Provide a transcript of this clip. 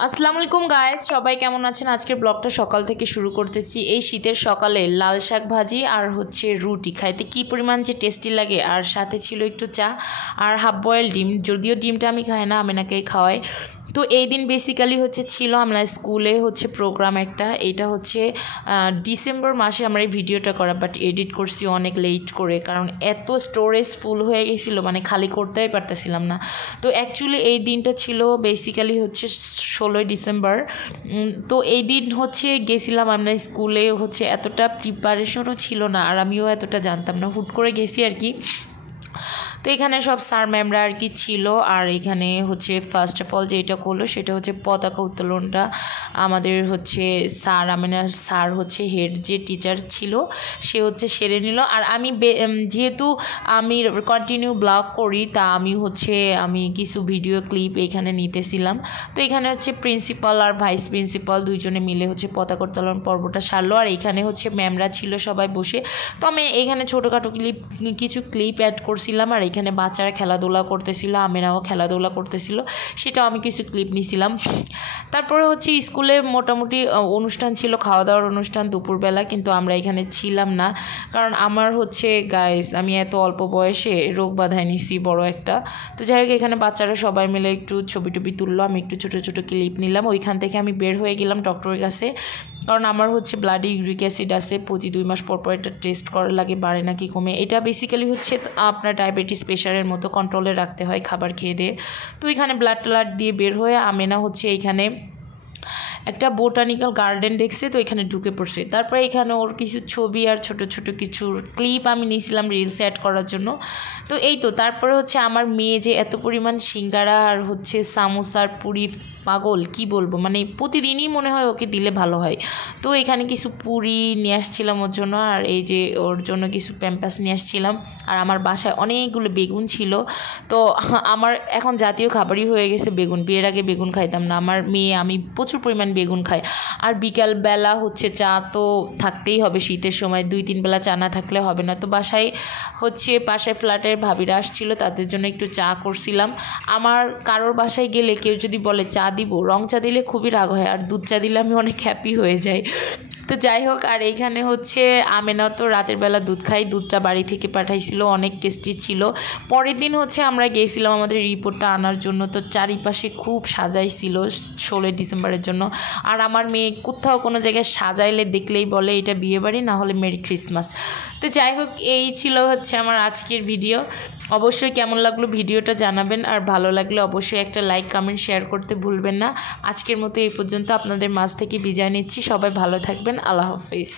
আসসালামু আলাইকুম গাইস, সবাই কেমন আছেন? আজকের ব্লগটা সকাল থেকে শুরু করতেছি। এই শীতের সকালে লাল শাক ভাজি আর রুটি খাইতে কি পরিমাণ যে টেস্টি লাগে, আর সাথে ছিল একটু চা আর হাফ বয়েল ডিম। যদিও ডিমটা আমি খাই না, আমেনাকেই খাওয়াই। তো এই দিন বেসিক্যালি ছিল আমরা স্কুলে প্রোগ্রাম একটা। এটা ডিসেম্বর মাসে আমরা এই ভিডিওটা করা, বাট এডিট করছি অনেক লেট করে, কারণ এত স্টোরেজ ফুল হয়ে গেছিলো, মানে খালি করতেই পারতেছিলাম না। তো অ্যাকচুয়ালি এই দিনটা ছিল বেসিক্যালি 16ই ডিসেম্বর। তো এই দিন গেছিলাম আমরা স্কুলে, এতটা প্রিপারেশনও ছিল না, আর আমিও এতটা জানতাম না, হুট করে গেছি আর কি। তো এখানে সব স্যার ম্যামরা আর কি ছিল, আর এখানে ফার্স্ট অফ অল যেটা করলো সেটা পতাকা উত্তোলনটা আমাদের স্যার আমিনার স্যার হেড যে টিচার ছিল সে সেরে নিল। আর আমি যেহেতু আমি কন্টিনিউ ব্লগ করি, তা আমি কিছু ভিডিও ক্লিপ এখানে নিতেছিলাম। তো এখানে প্রিন্সিপাল আর ভাইস প্রিন্সিপাল দুইজনে মিলে পতাকা উত্তোলন পর্বটা সারলো, আর এখানে ম্যামরা ছিল সবাই বসে। তো আমি এখানে ছোটোখাটো কিছু ক্লিপ অ্যাড করছিলাম, আর এখানে বাচ্চারা খেলাধুলা করতেছিল, আমেনাও খেলাধুলা করতেছিল, সেটাও আমি কিছু ক্লিপ নিয়েছিলাম। তারপরে স্কুলে মোটামুটি অনুষ্ঠান ছিল, খাওয়া দাওয়ার অনুষ্ঠান দুপুরবেলা, কিন্তু আমরা এখানে ছিলাম না, কারণ আমার গাইস আমি এত অল্প বয়সে রোগ বাধায় নিছি বড় একটা। তো যাই হোক, এখানে বাচ্চারা সবাই মিলে একটু ছবি টবি তুললো, আমি একটু ছোটো ছোটো ক্লিপ নিলাম। ওইখান থেকে আমি বের হয়ে গেলাম ডক্টরের কাছে, কারণ আমার ব্লাডে ইউরিক অ্যাসিড আছে, প্রতি 2 মাস পর এটা টেস্ট করা লাগে, বাড়ে নাকি কমে। এটা বেসিক্যালি আপনার ডায়াবেটিস প্রেশারের মতো কন্ট্রোলে রাখতে হয় খাবার খেয়ে দিয়ে। তো এখানে ব্লাড ট্লাড দিয়ে বের হয়ে আমেনা এইখানে একটা বোটানিক্যাল গার্ডেন দেখছে, তো এখানে ঢুকে পড়ছে। তারপরে এখানে ওর কিছু ছবি আর ছোট ছোট কিছু ক্লিপ আমি নিয়েছিলাম রিলস অ্যাড করার জন্য। তো এই তো তারপরে আমার মেয়ে যে এত পরিমাণ সিঙ্গারা আর সামোসার পুরি পাগল, কি বলবো, মানে প্রতিদিনই মনে হয় ওকে দিলে ভালো হয়। তো এখানে কিছু পুরি নিয়ে আসছিলাম ওর জন্য, আর এই যে ওর জন্য কিছু প্যাম্পাস নিয়ে আসছিলাম। আর আমার বাসায় অনেকগুলো বেগুন ছিল, তো আমার এখন জাতীয় খাবারই হয়ে গেছে বেগুন। বিয়ের আগে বেগুন খাইতাম না, আমার মেয়ে আমি প্রচুর পরিমাণ বেগুন খাই। আর বিকালবেলা চা তো থাকতেই হবে, শীতের সময় 2-3 বেলা চা না থাকলে হবে না। তো বাসায় পাশের ফ্ল্যাটের ভাবিরা আসছিল, তাদের জন্য একটু চা করছিলাম। আমার কারোর বাসায় গেলে কেউ যদি বলে চা দিব, রং চা দিলে খুবই রাগ হয়, আর দুধ চা দিলে আমি অনেক হ্যাপি হয়ে যাই। তো যাই হোক, আর এইখানে আমেনা তো রাতের বেলা দুধ খাই, দুধটা বাড়ি থেকে পাঠাইছিল, অনেক টেস্টি ছিল। পরের দিন আমরা গিয়েছিলাম আমাদের রিপোর্টটা আনার জন্য। তো চারিপাশে খুব সাজাইছিল 16 ডিসেম্বরের জন্য। আর আমার মেয়ে কোথাও কোনো জায়গায় সাজাইলে দেখলেই বলে এটা বিয়েবাড়ি, না হলে মেরি ক্রিসমাস। তো যাই হোক, এই ছিল আমার আজকের ভিডিও। অবশ্যই কেমন লাগলো ভিডিওটা জানাবেন, আর ভালো লাগলে অবশ্যই একটা লাইক কমেন্ট শেয়ার করতে ভুলবেন না। আজকের মতো এই পর্যন্ত, আপনাদের মাঝ থেকে বিদায় নিচ্ছি। সবাই ভালো থাকবেন, আল্লাহ হাফেজ।